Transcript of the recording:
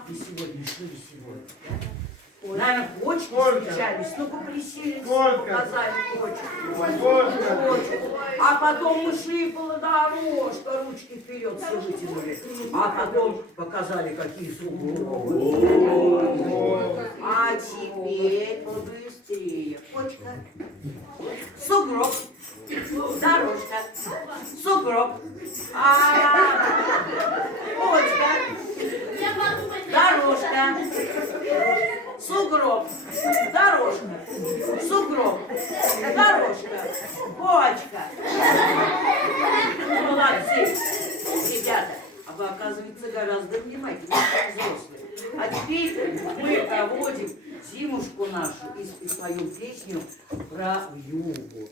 бабки сегодня шли сегодня. Наверное, почки встречались. Ну-ка, присели, показали почку. А потом мы шли по дорожке, ручки вперед все вытянули. А потом показали, какие сугробы. А теперь побыстрее. Почка. Сугроб. Дорожка. Сугроб. Почка. Дорожка. Сугроб, дорожка, сугроб, дорожка, почка. Молодцы, ребята. А вы, оказывается, гораздо внимательнее, чем взрослые. А теперь мы проводим зимушку нашу и споем песню про вьюгу.